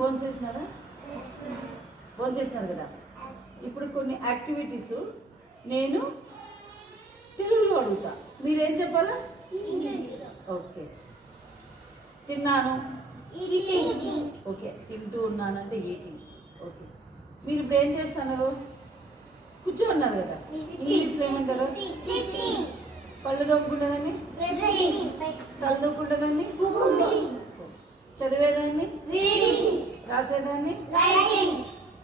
Phone చేసినారా? Phone చేసినారు కదా. ఇప్పుడు కొన్ని యాక్టివిటీస్ నేను తెలుగులో అడుగుతా, మీరేం చెప్పాలా? ఓకే. తిన్నాను, ఓకే. తింటూ ఉన్నానంటే ఈటింగ్. ఓకే. మీరు ఇప్పుడు ఏం చేస్తున్నారు? కూర్చోన్నారు కదా. ఇంగ్లీష్లో ఏమంటారు? పళ్ళు తోముకుంటుందని, తల తోముకుంటుందని, చదివేదాన్ని, రాసేదాన్ని.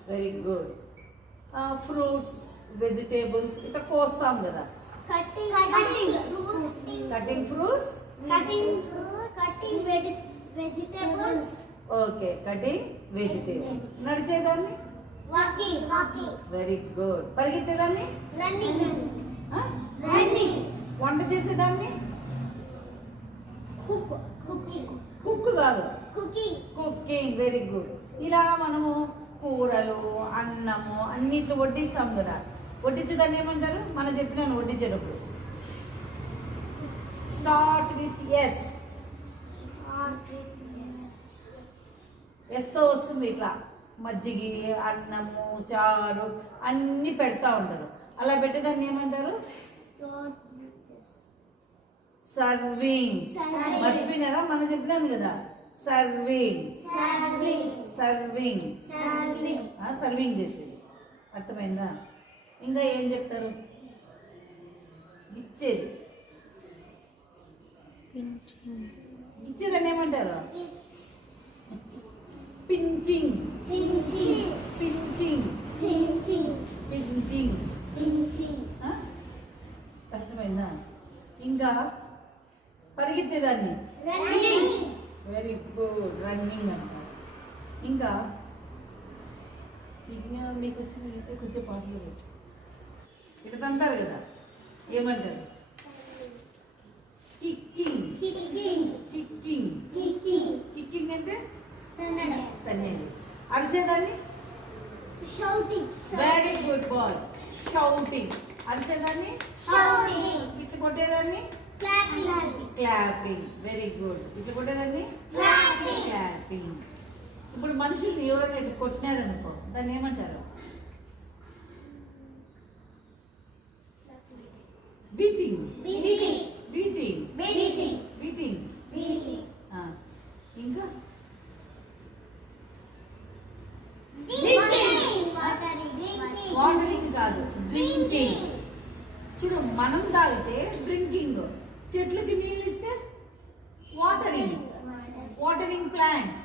Very good. ఫ్రూట్స్, వెజిటేబుల్స్ ఇట్లా కోస్తాం కదా. Cutting fruits, vegetables. Okay. Cutting vegetables. నడిచేదాన్ని, వెరీ గుడ్. పరిగెత్తేదాన్ని, వంట చేసేదాన్ని, కుక్ కాదు, కుకింగ్. Very good. ఇలా మనము కూరలు, అన్నము అన్నిట్లో వడ్డిస్తాం కదా. వడ్డించేదాన్ని ఏమంటారు? మనం చెప్పినాను వడ్డించేటప్పుడు. Start with S. ఎస్తో వస్తుంది. ఇట్లా మజ్జిగి, అన్నము, చారు అన్నీ పెడతా ఉంటారు. అలా పెట్టేదాన్ని ఏమంటారు? సర్వింగ్. మర్చిపోయినారా? మనం చెప్పినాను కదా, సర్వింగ్. సర్వింగ్ సర్వింగ్ చేసేది. అర్థమైందా? ఇంకా ఏం చెప్తారు? ఇచ్చేది. ఇచ్చేదాన్ని ఏమంటారు? పించింగ్. పించింగ్. పించింగ్. అర్థమైందా? ఇంకా పరిగెత్తేదాన్ని వెరీ గుడ్, రన్నింగ్ అంటారు. ఇంకా మీకు వచ్చిన కొంచెం పాసిబుల్ ఇట్లా అంటారు కదా, ఏమంటారు? కిక్కింగ్. కిక్కింగ్. కిక్కింగ్ అంటే తన్నేది. అరిసేదాన్ని వెరీ గుడ్ బాయ్. షౌటింగ్. అరిసేదాన్ని ఇట్లా కొట్టేదాన్ని క్లాపింగ్. Very good. ఇట్లా కొట్టేదాన్ని క్లాపింగ్. ఇప్పుడు మనుషులు ఎవరైనా ఇట్లా కొట్టినారనుకో, దాన్ని ఏమంటారు? బీటింగ్. బీటింగ్. బీటింగ్. ఇంకా వాటరింగ్ కాదు, డ్రింకింగ్. చూడు, మనం తాగితే డ్రింకింగ్, చెట్లకి నీళ్ళు ఇస్తే వాటరింగ్. Watering plants.